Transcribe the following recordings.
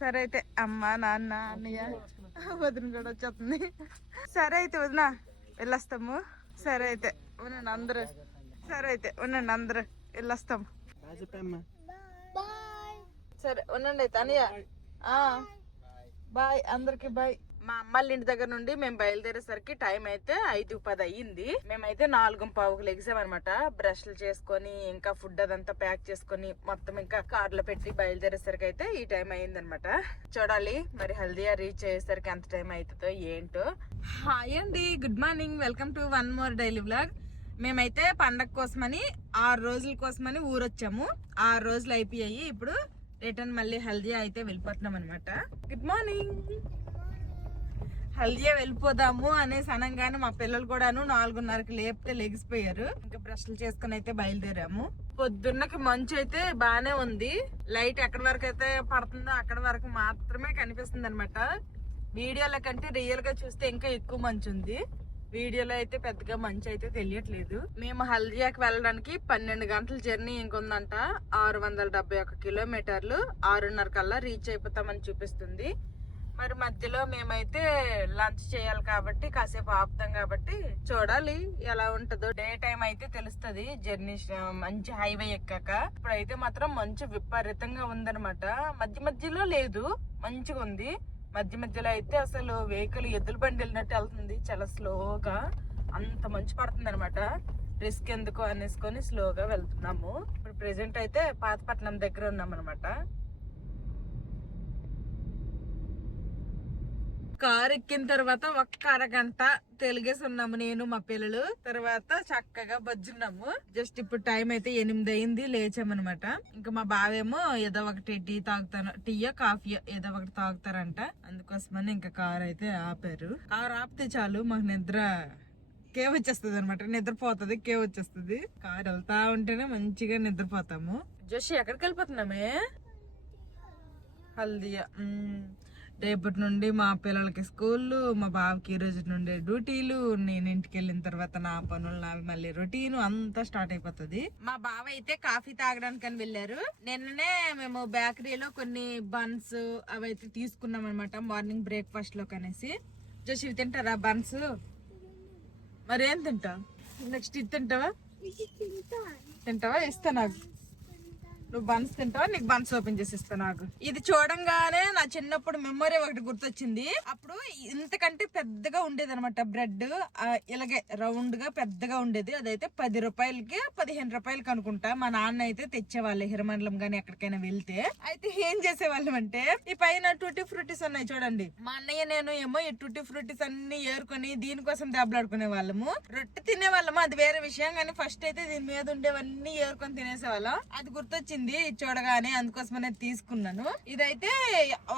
సరే అయితే అమ్మ నాన్న అన్నయ్య వదిన కూడా వచ్చేస్తుంది. సరే అయితే వదిన వెళ్ళొస్తాము. సరే అయితే ఉండండి అందరు. సరే అయితే ఉండండి అందరు వెళ్ళొస్తాము. సరే ఉండండి అయితే అన్నయ్య. బాయ్ అందరికి బాయ్. మా అమ్మాళ్ళ ఇంటి దగ్గర నుండి మేము బయలుదేరేసరికి టైం అయితే 5:10 అయ్యింది. మేమైతే 4:15 లెగిసామన్నమాట. బ్రష్లు చేసుకొని ఇంకా ఫుడ్ అదంతా ప్యాక్ చేసుకొని మొత్తం ఇంకా కార్ లో పెట్టి బయలుదేరేసరికి అయితే ఈ టైం అయ్యింది అనమాట. చూడాలి మరి హల్దియా రీచ్ అయ్యేసరికి ఎంత టైం అవుతుందో ఏంటో. హాయ్ అండి, good morning, welcome to one more daily vlog. మేమైతే పండగ కోసమని 6 రోజుల కోసమని ఊరొచ్చాము. 6 రోజులు అయిపోయాయి. ఇప్పుడు రిటర్న్ మళ్ళీ హల్దియా అయితే వెళ్ళిపోతున్నాం అనమాట. Good morning. హల్దియా వెళ్ళిపోదాము అనేసి అనగానే మా పిల్లలు కూడాను 4:30కి లేపితే లెగిసిపోయారు. ఇంకా బ్రష్లు చేసుకుని అయితే బయలుదేరాము. పొద్దున్నకి మంచు అయితే బానే ఉంది. లైట్ ఎక్కడి వరకు అయితే పడుతుందో అక్కడ వరకు మాత్రమే కనిపిస్తుంది అనమాట. వీడియోల కంటే రియల్ గా చూస్తే ఇంకా ఎక్కువ మంచు ఉంది. వీడియోలో అయితే పెద్దగా మంచి అయితే తెలియట్లేదు. మేము హల్దియాకి వెళ్ళడానికి 12 గంటల జర్నీ ఇంకొందంట. 671 కిలోమీటర్లు. 6:30 కల్లా రీచ్ అయిపోతామని చూపిస్తుంది. మరి మధ్యలో మేమైతే లంచ్ చేయాలి కాబట్టి కాసేపు ఆపుతాం కాబట్టి చూడాలి ఎలా ఉంటుందో. డే టైం అయితే తెలుస్తుంది జర్నీ. మంచి హైవే ఎక్కాక ఇప్పుడైతే మాత్రం మంచు విపరీతంగా ఉందనమాట. మధ్య మధ్యలో లేదు, మంచిగా ఉంది. మధ్య మధ్యలో అయితే అసలు వెహికల్ ఎద్దుల బండి వెళ్ళినట్టు వెళ్తుంది చాలా స్లోగా. అంత మంచు పడుతుంది అనమాట. రిస్క్ ఎందుకు అనేసుకొని స్లోగా వెళ్తున్నాము. ఇప్పుడు ప్రెసెంట్ అయితే పాతపట్నం దగ్గర ఉన్నాం అనమాట. కార్ ఎక్కిన తర్వాత ఒక్క అరగంట తెలుగేసి ఉన్నాము నేను మా పిల్లలు. తర్వాత చక్కగా బజ్జున్నాము. జస్ట్ ఇప్పుడు టైం అయితే 8 అయింది, లేచామన్నమాట. ఇంకా మా బావేమో ఏదో ఒకటి టీ తాగుతాను, టీయో కాఫీయో ఏదో ఒకటి తాగుతారంట. అందుకోసమని ఇంకా కార్ అయితే ఆపారు. కార్ ఆపితే చాలు మాకు నిద్ర కేవ్ వచ్చేస్తుంది అనమాట. నిద్రపోతుంది, కేవ్ వచ్చేస్తుంది. కార్ వెళ్తా ఉంటేనే మంచిగా నిద్రపోతాము. జోషి ఎక్కడికి వెళ్ళిపోతున్నామే? హల్దియా. రేపటి నుండి మా పిల్లలకి స్కూళ్ళు, మా బావకి ఈ రోజు నుండి డ్యూటీలు, నేను ఇంటికి వెళ్ళిన తర్వాత నా పనులు నావి మళ్ళీ రొటీన్ అంతా స్టార్ట్ అయిపోతుంది. మా బావ అయితే కాఫీ తాగడానికి అని వెళ్ళారు. నిన్ననే మేము బేకరీలో కొన్ని బన్స్ అవైతే తీసుకున్నాం అనమాట మార్నింగ్ బ్రేక్ఫాస్ట్ లో కనేసి. జస్ట్ ఇవి తింటారా బన్స్? మరి ఏం తింటావు నెక్స్ట్? ఇది తింటావా? తింటావా? ఇస్తా నాకు. నువ్వు బన్స్ తింటావా? నీకు బన్స్ ఓపెన్ చేసి ఇస్తా. నాకు ఇది చూడంగానే నా చిన్నప్పుడు మెమొరీ ఒకటి గుర్తొచ్చింది. అప్పుడు ఇంతకంటే పెద్దగా ఉండేది అనమాట బ్రెడ్. ఇలాగే రౌండ్ గా పెద్దగా ఉండేది. అదైతే 10 రూపాయలకి 15 రూపాయలకి అనుకుంటా మా నాన్న అయితే తెచ్చేవాళ్ళు హిరమండలం గానీ ఎక్కడికైనా వెళ్తే. అయితే ఏం చేసేవాళ్ళం అంటే ఈ పైన టూటీ ఫ్రూటీస్ ఉన్నాయి చూడండి. మా అన్నయ్య నేను ఏమో ఈ టూటీ ఫ్రూటీస్ అన్ని ఏరుకొని దీనికోసం దెబ్బలాడుకునే వాళ్ళము. రొట్టె తినేవాళ్ళము, అది వేరే విషయం. కానీ ఫస్ట్ అయితే దీని మీద ఉండేవన్నీ ఏరుకొని తినేసేవాళ్ళం. అది గుర్తొచ్చింది చూడగానే, అందుకోసమనే తీసుకున్నాను. ఇదైతే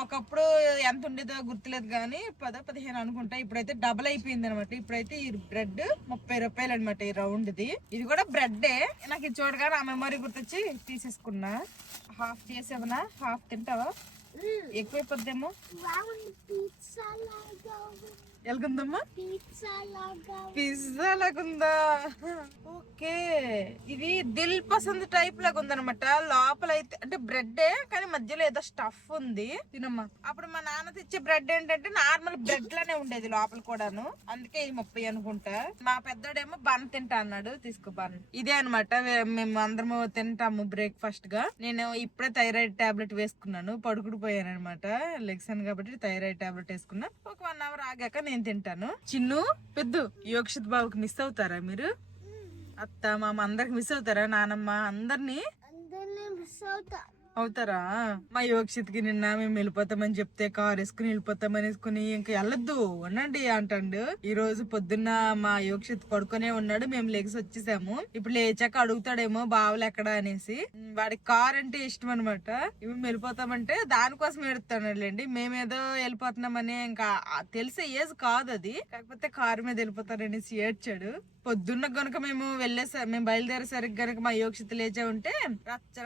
ఒకప్పుడు ఎంత ఉండేదో గుర్తులేదు కానీ 10-15 అనుకుంటా. ఇప్పుడైతే డబుల్ అయిపోయింది అనమాట. ఇప్పుడైతే ఈ బ్రెడ్ 30 రూపాయలు అనమాట. ఈ రౌండ్ ఇది కూడా బ్రెడ్డే. నాకు ఇది చూడగానే ఆ మెమరీ గుర్తొచ్చి తీసేసుకున్నా. హాఫ్ చేసేవనా? హాఫ్ తింటావా? ఎక్కువైపోద్దేమో. ఎలాగుందమ్మా? పిజ్జా లాగుందా? ఓకే, ఇది దిల్ పసంద్ టైప్ లాగా ఉందనమాట. లోపల అయితే అంటే బ్రెడ్ కానీ మధ్యలో ఏదో స్టఫ్ ఉంది. తినమ్మా. అప్పుడు మా నాన్న తెచ్చే బ్రెడ్ ఏంటంటే నార్మల్ బ్రెడ్ లానే ఉండేది లోపల కూడాను. అందుకే ఇది 30 అనుకుంటా. మా పెద్దోడేమో బన్ తింటా అన్నాడు. తీసుకో బన్. ఇదే అనమాట మేము అందరము తింటాము బ్రేక్ఫాస్ట్ గా. నేను ఇప్పుడే థైరాయిడ్ టాబ్లెట్ వేసుకున్నాను. పడుకుడిపోయాను అనమాట. లెగ్సాను కాబట్టి థైరాయిడ్ టాబ్లెట్ వేసుకున్నా. ఒక 1 అవర్ ఆగాక నేను తింటాను. చిన్ను పెద్ద యోక్షిత్ బాబుకి మిస్ అవుతారా మీరు? అత్త మామ అందరికి మిస్ అవుతారా? నానమ్మ అందరినీ మిస్ అవుతారా? మా యోక్షిత్కి నిన్న మేము వెళ్ళిపోతామని చెప్తే కార్ వేసుకుని వెళ్ళిపోతామని వేసుకుని ఇంకా వెళ్ళొద్దు ఉండండి అంటాడు. ఈ రోజు పొద్దున్న మా యోక్షిత్ పడుకునే ఉన్నాడు. మేము లెగ్స్ వచ్చేసాము. ఇప్పుడు లేచాక అడుగుతాడేమో బావలు ఎక్కడ అనేసి. వాడికి కార్ అంటే ఇష్టం అనమాట. ఇవి వెళ్ళిపోతామంటే దానికోసం ఏడుతాడులేండి. మేమేదో వెళ్ళిపోతున్నామని ఇంకా తెలిసే ఏజ్ కాదు అది. కాకపోతే కారు మీద వెళ్ళిపోతారనేసి ఏడ్చాడు. పొద్దున్న గనుక మేము బయలుదేరేసరికి గనుక మా యోక్షిత్ లేచే ఉంటే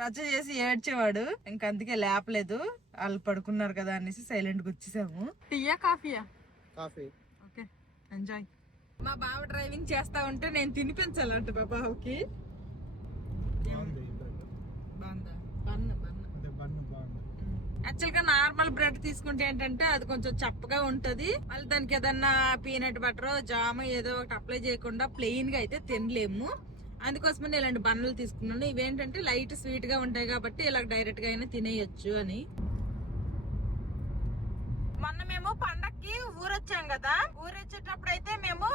రచ్చ చేసి ఏడ్చేవాడు. ఇంకా అందుకే లేపలేదు. వాళ్ళు పడుకున్నారు కదా అనేసి సైలెంట్ గా వచ్చేసాము. టీయా కాఫీయా? కాఫీ. Okay, enjoy. మా బావ డ్రైవింగ్ చేస్తా ఉంటే నేను తినిపించాలంట మా బావకి. బాగుందా? యాక్చువల్ గా నార్మల్ బ్రెడ్ తీసుకుంటే ఏంటంటే అది కొంచెం చప్పగా ఉంటది. మళ్ళీ దానికి ఏదన్నా పీనట్ బటర్ జామ్ ఏదో ఒకటి అప్లై చేయకుండా ప్లెయిన్ గా అయితే తినలేము. అందుకోసమని ఇలాంటి బన్నులు తీసుకున్నాను. ఇవేంటంటే లైట్ స్వీట్ గా ఉంటాయి కాబట్టి ఇలా డైరెక్ట్ గా అయినా తినేయచ్చు అని. మొన్న మేము పండక్కి ఊరొచ్చాం కదా, ఊరొచ్చేటప్పుడు అయితే మేము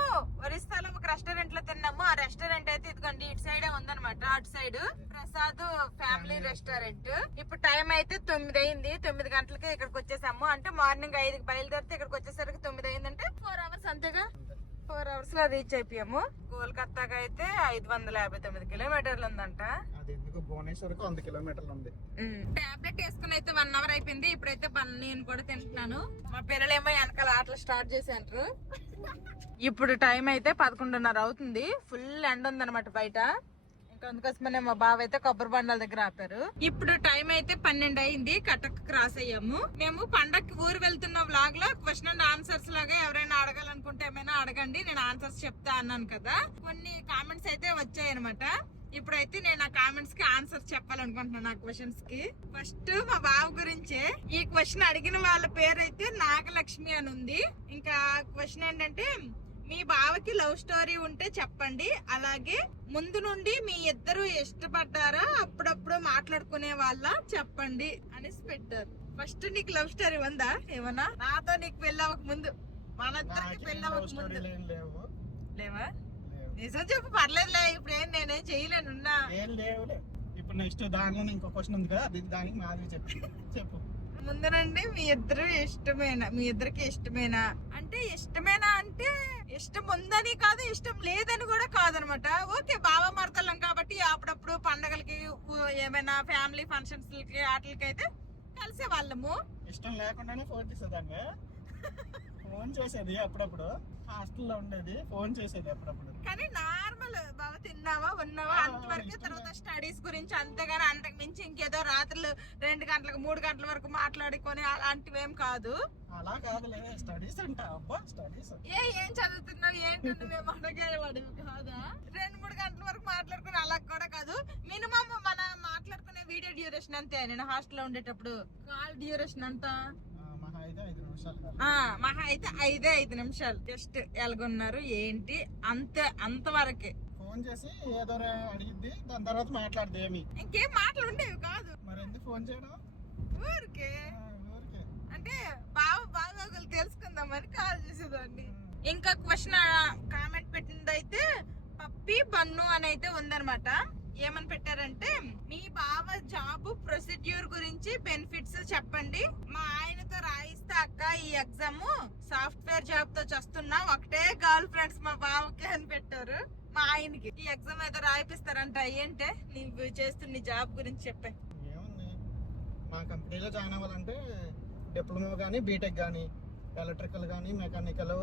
ఒరిస్సాలో ఒక రెస్టారెంట్ లో తిన్నాము. ఆ రెస్టారెంట్ అయితే ఇదిగోండి ఇటు సైడ్ ఉందన్నమాట, అటు సైడ్ ప్రసాద్ ఫ్యామిలీ రెస్టారెంట్. ఇప్పుడు టైం అయితే 9 అయింది. 9 గంటలకి ఇక్కడికి వచ్చేసాము. అంటే మార్నింగ్ 5కి బయలుదేరితే ఇక్కడికి వచ్చేసరికి 9 అయిందంటే 4 అవర్స్ అంతేగా. 4 అవర్స్ లో రీచ్ అయిపోయాము. కోల్కతాకి అయితే 559 కిలోమీటర్లు ఉందంట. భువనేశ్వర్కి 100 కిలోమీటర్లు ఉంది. టాబ్లెట్ వేసుకుని అయితే 1 అవర్ అయిపోయింది. ఇప్పుడైతే నేను కూడా తింటున్నాను. మా పిల్లలేమో వెనకాల ఆటలు స్టార్ట్ చేశారు. ఇప్పుడు టైం అయితే 11:30 అవుతుంది. ఫుల్ ఎండ ఉందన్నమాట బయట. ఇంకా అందుకోసమనే మా బావ అయితే కొబ్బరి బండాల దగ్గర ఆపారు. ఇప్పుడు టైం అయితే 12 అయింది. కటక్ క్రాస్ అయ్యాము. మేము పండక్కి ఊరు వెళ్తున్న వ్లాగ్ లో క్వశ్చన్ అండ్ ఆన్సర్స్ లాగా ఎవరైనా అడగాలనుకుంటే ఏమైనా అడగండి, నేను ఆన్సర్స్ చెప్తా అన్నాను కదా. కొన్ని కామెంట్స్ అయితే వచ్చాయి అనమాట. ఇప్పుడైతే నేను ఆ కామెంట్స్ కి ఆన్సర్ చెప్పాలనుకుంటున్నాను. ఆ క్వశ్చన్స్ కి ఫస్ట్ మా బావ గురించే. ఈ క్వశ్చన్ అడిగిన వాళ్ళ పేరు అయితే నాగలక్ష్మి అని ఉంది. ఇంకా క్వశ్చన్ ఏంటంటే, మీ బావకి లవ్ స్టోరీ ఉంటే చెప్పండి, అలాగే ముందు నుండి మీ ఇద్దరు ఇష్టపడ్డారా, అప్పుడప్పుడు మాట్లాడుకునే వాళ్ళ చెప్పండి అనేసి పెట్టారు. ఫస్ట్ నీకు లవ్ స్టోరీ ఉందా ఏమన్నా? నాతో నీకు పెళ్ళవక ముందు, మన ఇద్దరికి పెళ్ళవక ముందు లేవా? నిజం చెప్పు, పర్లేదులే. ఇప్పుడు ఏం నేనేం చేయలేను. ఏం లేవులే. ఇప్పుడు నెక్స్ట్ దానిలో ఇంకో క్వశ్చన్ ఉంది కదా, దానికి మాది చెప్పు. ముందరండి మీ ఇద్దరు ఇష్టమేనా, మీ ఇద్దరికి ఇష్టమేనా అంటే, ఇష్టమేనా అంటే ఇష్టం ఉందని కాదు, ఇష్టం లేదని కూడా కాదనమాట. ఓకే, బావ మరదలం కాబట్టి అప్పుడప్పుడు పండగలకి ఏమైనా ఫ్యామిలీ ఫంక్షన్స్ కి వాటికి అయితే కలిసే వాళ్ళము. ఇష్టం లేకుండానే ఫోన్ చేసేదాన్ని. ఫోన్ చేసేది అప్పుడప్పుడు, హాస్టల్లో ఉండేది, ఫోన్ చేసేది అప్పుడప్పుడు. కానీ నార్మల్ బావ తిన్నావా ఉన్నావా అంతవరకే. తర్వాత స్టడీస్ గురించి, అంతేగాని అంతకు మించి ఇంకేదో రాత్రులు 2 గంటలకు 3 గంటల వరకు మాట్లాడుకొని అలాంటివి ఏం కాదు. అలా కాదులే, స్టడీస్ అంట. అబ్బా స్టడీస్ ఏం చదువుతున్నావు ఏంటి, నువ్వేం అడగేవాడు కాదా? 2-3 గంటల వరకు మాట్లాడుకుని అలా కూడా కాదు. మినిమం మన మాట్లాడుకునే వీడియో డ్యూరేషన్ అంతే. నేను హాస్టల్లో ఉండేటప్పుడు కాల్ డ్యూరేషన్ అంతా మహా అయితే 5 నిమిషాలు. జస్ట్ ఎలాగొన్నారు ఏంటి అంతే, అంతవరకే. ఫోన్ చేసి ఏదో అడిగిద్ది, దాని తర్వాత మాట్లాడదు. ఏమి ఇంకేం మాటలు ఉండేవి కాదు. మరి ఎందుకు ఫోన్ చేయడం? ఊరికే అంటే బాగా తెలుసుకుందామని కాల్ చేసేదాన్ని. ఇంకా క్వశ్చన్ కామెంట్ పెట్టింది అయితే పప్పి బన్ను అని అయితే ఉందన్నమాట. ఏమని పెట్టారంటే, మీ బావ జాబ్ ప్రొసీడ్యూర్ గురించి బెనిఫిట్స్ చెప్పండి, మా ఆయనతో రాయిస్తే అక్క ఈ ఎగ్జామ్ సాఫ్ట్వేర్ జాబ్ తో చేస్తున్నా, ఒకటే గర్ల్ ఫ్రెండ్స్ మా బావకి అని పెట్టారు. మా ఆయనకి ఈ ఎగ్జామ్ ఏదో రాయిపిస్తారంట. ఏంటే నీవు చేస్తున్న జాబ్ గురించి చెప్పే. ఏముంది, మా కంపెనీలో జాయిన్ అవ్వాలంటే డిప్లొమా కానీ బీటెక్ కానీ, ఎలక్ట్రికల్ కానీ, మెకానికల్,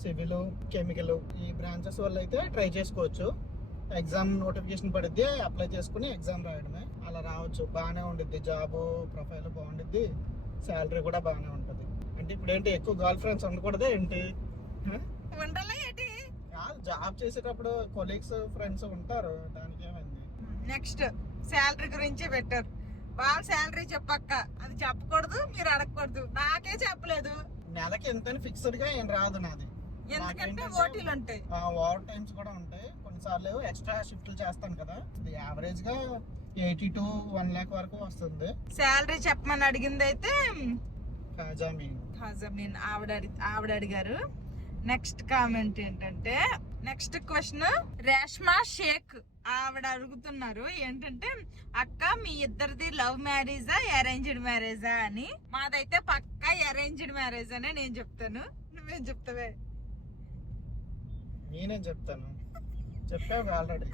సివిల్, కెమికల్ ఈ బ్రాంచెస్ వల్ల అయితే ట్రై చేసుకోవచ్చు. ఎగ్జామ్ నోటిఫికేషన్ పడిద్ది, అప్లై చేసుకుని ఎగ్జామ్ రాయడమే. అలా రావచ్చు. బాగానే ఉండిద్ది, జాబ్ ప్రొఫైల్ బాగుండిద్ది, శాలరీ కూడా బాగానే ఉంటుంది. అంటే ఇప్పుడు ఏంటి, ఎక్కువ గర్ల్ ఫ్రెండ్స్ ఉండకూడదు ఏంటి? జాబ్ చేసేటప్పుడు కొలీగ్స్ ఫ్రెండ్స్ ఉంటారు, దానికి ఏమైంది. నెక్స్ట్ శాలరీ గురించి పెట్టారు. బాగా శాలరీ చెప్పక్క, అది చెప్పకూడదు, మీరు అడగకూడదు. నాకే చెప్పలేదు. నెలకి ఎంతని ఫిక్స్డ్ గా ఏం రాదు నాది. ఎందుకంటే ఓటీలు ఉంటాయి, ఓవర్ టైమ్స్ కూడా ఉంటాయి. కొన్నిసార్లు ఎక్స్ట్రా షిఫ్ట్లు చేస్తాను కదా, యావరేజ్ గా 80 to 1 lakh వరకు వస్తుంది. శాలరీ చెప్పమని అడిగింది అయితే హజమీన్ ఆవిడ అడిగారు. నెక్స్ట్ కామెంట్ ఏంటంటే, నెక్స్ట్ క్వశ్చన్ రేష్మా షేక్ ఆవిడ అడుగుతున్నారు ఏంటంటే, అక్క మీ ఇద్దరిది లవ్ మ్యారేజా అరేంజ్డ్ మ్యారేజా అని. మాదైతే పక్కా అరేంజ్డ్ మ్యారేజ్ అనే నేను చెప్తాను. నువ్వేం చెప్తావే? నేనేం చెప్తాను, చెప్పావు ఆల్రెడీ.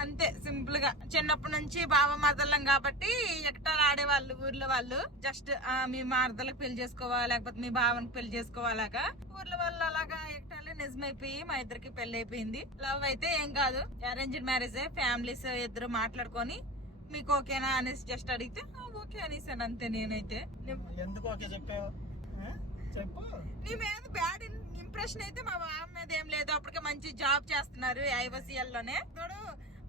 అంతే సింపుల్ గా. చిన్నప్పటి నుంచి బావ మరదలం కాబట్టి ఎక్కటాలు ఆడేవాళ్ళు ఊర్లో వాళ్ళు. జస్ట్ మీ మరదలకు పెళ్లి చేసుకోవాలా, లేకపోతే మీ బావనికి పెళ్లి చేసుకోవాలాగా ఊర్లో వాళ్ళు అలాగా ఎక్కటాలే నిజమైపోయి మా ఇద్దరికి పెళ్లి అయిపోయింది. లవ్ అయితే ఏం కాదు, అరేంజ్డ్ మ్యారేజే. ఫ్యామిలీస్ ఇద్దరు మాట్లాడుకొని మీకు ఓకేనా అనేసి జస్ట్ అడిగితే ఓకే అనేసాను అంతే. నేనైతే ఎందుకు ఓకే చెప్పావు చెప్పు. నీ మీద బ్యాడ్ ఇంప్రెషన్ అయితే మా బావ మీద ఏం లేదు. అప్పటికే మంచి జాబ్ చేస్తున్నారు ఐఓసిఎల్ లోనే. తోడు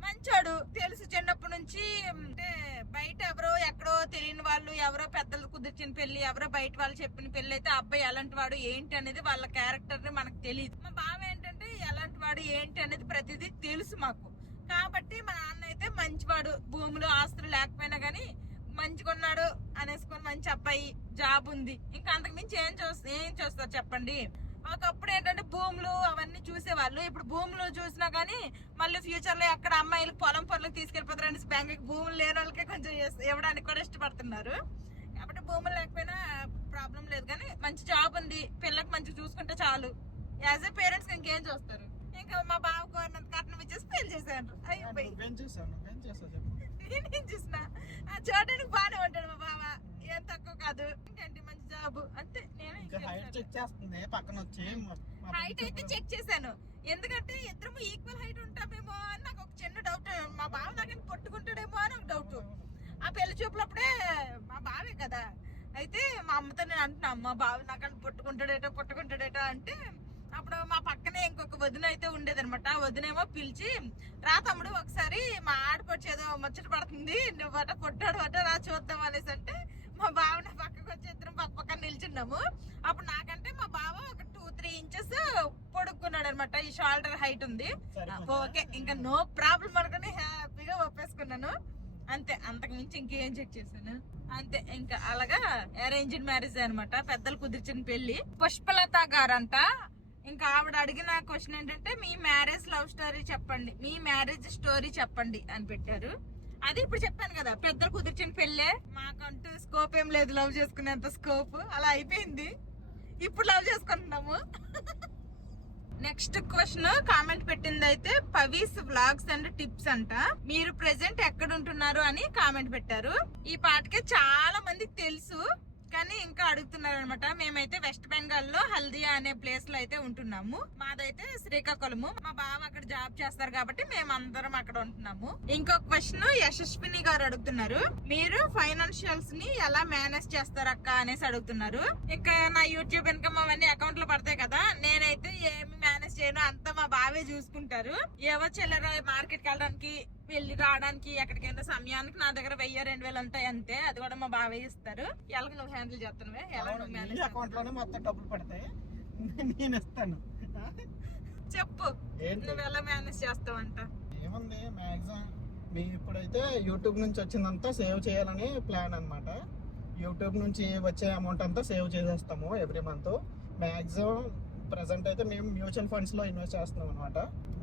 మంచోడు తెలుసు చిన్నప్పటి నుంచి. అంటే బయట ఎవరో ఎక్కడో తెలియని వాళ్ళు, ఎవరో పెద్దలు కుదిర్చిన పెళ్లి, ఎవరో బయట వాళ్ళు చెప్పిన పెళ్లి అయితే అబ్బాయి ఎలాంటి వాడు ఏంటి అనేది వాళ్ళ క్యారెక్టర్ ని మనకు తెలియదు. మా బావ ఏంటంటే ఎలాంటి వాడు ఏంటి అనేది ప్రతిదీ తెలుసు మాకు. కాబట్టి మా నాన్న అయితే మంచివాడు, భూములు ఆస్తులు లేకపోయినా గానీ మంచిగున్నాడు అనేసుకొని, మంచి అబ్బాయి, జాబ్ ఉంది, ఇంకా అంతకు మించి ఏం చూస్తారు చెప్పండి. ఒకప్పుడు ఏంటంటే భూములు అవన్నీ చూసేవాళ్ళు. ఇప్పుడు భూములు చూసినా గానీ మళ్ళీ ఫ్యూచర్ లో ఎక్కడ అమ్మాయిలు పొలం పనులకు తీసుకెళ్లిపోతారు. బ్యాంకుకి భూములు లేని వాళ్ళకే కొంచెం ఇవ్వడానికి కూడా ఇష్టపడుతున్నారు. కాబట్టి భూములు లేకపోయినా ప్రాబ్లం లేదు, కానీ మంచి జాబ్ ఉంది, పిల్లకి మంచి చూసుకుంటే చాలు. యాజ్ ఏ పేరెంట్స్ ఇంకేం చూస్తారు. ఇంకా మా బావ కోరినంత కట్నం ఇచ్చేసి పెళ్లి చేశాను. అయిపోయి నేనేం చూసిన చూడడానికి బాగానే ఉంటాడు మా బావ, ఏం తక్కువ కాదు. ఇంకేంటి మంచి జాబ్ అంతే. నేను హైట్ అయితే చెక్ చేశాను, ఎందుకంటే ఇద్దరు ఈక్వల్ హైట్ ఉంటామేమో అని నాకు ఒక చిన్న డౌట్. మా బావ నాకని పట్టుకుంటాడేమో అని ఒక డౌట్. ఆ పెళ్లి చూపులప్పుడే మా బావే కదా, అయితే మా అమ్మతో నేను అంటున్నా, మా బావ నాకని పట్టుకుంటాడేటో అంటే అప్పుడు మా పక్కనే ఇంకొక వదిన అయితే ఉండేదనమాట. ఆ వదినేమో పిలిచి, రా తమ్ముడు ఒకసారి మా ఆడపడుచు ఏదో ముచ్చట పడుతుంది, నువ్వు అట పొట్టాడు అట రా చూద్దాం అనేసి అంటే మా బావ నా పక్కకు వచ్చి ఇద్దరం పక్కన నిల్చున్నాము. అప్పుడు నాకంటే మా బావ ఒక 2-3 ఇంచెస్ పొడుక్కున్నాడు అనమాట. ఈ షోల్డర్ హైట్ ఉంది. ఓకే, ఇంకా నో ప్రాబ్లం అనుకుని హ్యాపీగా ఒప్పేసుకున్నాను అంతే. అంతకు మించి ఇంకేం చెక్ చేశాను అంతే. ఇంకా అలాగా అరేంజ్డ్ మ్యారేజ్ అనమాట, పెద్దలు కుదిర్చిన పెళ్లి. పుష్పలత గారంట. ఇంకా ఆవిడ అడిగిన క్వశ్చన్ ఏంటంటే, మీ మ్యారేజ్ లవ్ స్టోరీ చెప్పండి, మీ మ్యారేజ్ స్టోరీ చెప్పండి అని పెట్టారు. అది ఇప్పుడు చెప్పాను కదా, పెద్దలు కుదిర్చిన పెళ్ళే, మాకంటూ స్కోప్ ఏం లేదు, లవ్ చేసుకునేంత స్కోప్ అలా అయిపోయింది. ఇప్పుడు లవ్ చేసుకుంటున్నాము. నెక్స్ట్ క్వశ్చన్ కామెంట్ పెట్టింది అయితే పవీస్ వ్లాగ్స్ అండ్ టిప్స్ అంట. మీరు ప్రెసెంట్ ఎక్కడ ఉంటున్నారు అని కామెంట్ పెట్టారు. ఈ పాటకే చాలా మందికి తెలుసు, కానీ ఇంకా అడుగుతున్నారు అనమాట. మేమైతే వెస్ట్ బెంగాల్ లో హల్దియా అనే ప్లేస్ లో అయితే ఉంటున్నాము. మాదైతే శ్రీకాకుళము. మా బావ అక్కడ జాబ్ చేస్తారు కాబట్టి మేమందరం అక్కడ ఉంటున్నాము. ఇంకో క్వశ్చన్ యశస్విని గారు అడుగుతున్నారు, మీరు ఫైనాన్షియల్స్ ని ఎలా మేనేజ్ చేస్తారు అక్క అనేసి అడుగుతున్నారు. ఇంకా నా యూట్యూబ్ ఇన్కమ్ అవన్నీ అకౌంట్ లో పడతాయి కదా, నేనైతే ఏమి మేనేజ్ చేయను, అంతా మా బావే చూసుకుంటారు. ఏవో చిల్లర మార్కెట్ కి వెళ్ళడానికి, వెళ్ళి రావడానికి, ఎక్కడికైనా సమయానికి నా దగ్గర 1000-2000 ఉంటాయి అంతే. అది కూడా మా బావే ఇస్తారు. ఎలా నువ్వు హ్యాండిల్ చేస్తున్నావే, ఎలా నువ్వు మేనేజ్ అకౌంట్ లోనే మొత్తం డబ్బులు పడతాయి, నేను ఇస్తాను. చెప్పు, నువ్వు ఎలా మేనేజ్ చేస్తావంట? ఏముంది, మ్యాక్సిమం మీ ఇప్పుడైతే యూట్యూబ్ నుంచి వచ్చిందంతా సేవ్ చేయాలని ప్లాన్ అన్నమాట. యూట్యూబ్ నుంచి వచ్చే అమౌంట్ అంతా సేవ్ చేసేస్తాము ఎవ్రీ మంత్. మ్యాక్సిమం ప్రెసెంట్ అయితే మేము మ్యూచువల్ ఫండ్స్ లో ఇన్వెస్ట్ చేస్తున్నాం అనమాట.